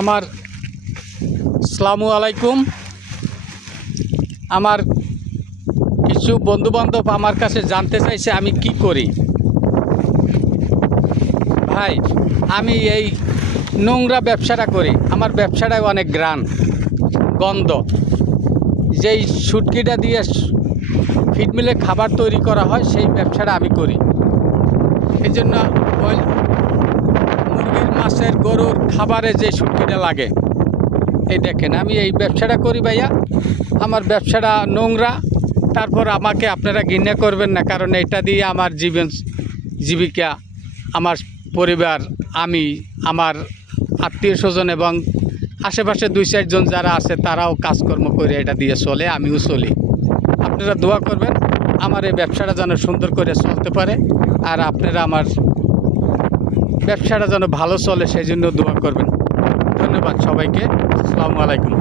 আমার আসসালামু আলাইকুম। আমার কিছু বন্ধুবান্ধব আমার কাছে জানতে চাইছে আমি কি করি। ভাই, আমি এই নোংরা ব্যবসাটা করি। আমার ব্যবসাটায় অনেক গন্ধ। যেই শুটকিটা দিয়ে ফিড মিলে খাবার তৈরি করা হয় সেই ব্যবসাটা আমি করি। এই জন্য ওই মুরগির, মাছের, গরুর খাবারে যে শুটকিটা লাগে, এই দেখেন আমি এই ব্যবসাটা করি ভাইয়া। আমার ব্যবসাটা নোংরা, তারপর আমাকে আপনারা ঘৃণা করবেন না, কারণ এটা দিয়ে আমার জীবিকা, আমার পরিবার, আমি, আমার আত্মীয় স্বজন এবং আশেপাশে 2-4 জন যারা আছে তারাও কাজকর্ম করে এটা দিয়ে চলে, আমিও চলি। আপনারা দোয়া করবেন আমার এই ব্যবসাটা যেন সুন্দর করে চলতে পারে, আর আপনারা আমার ব্যবসাটা যেন ভালো চলে সেই জন্য দোয়া করবেন। ধন্যবাদ সবাইকে। আসসালামু আলাইকুম।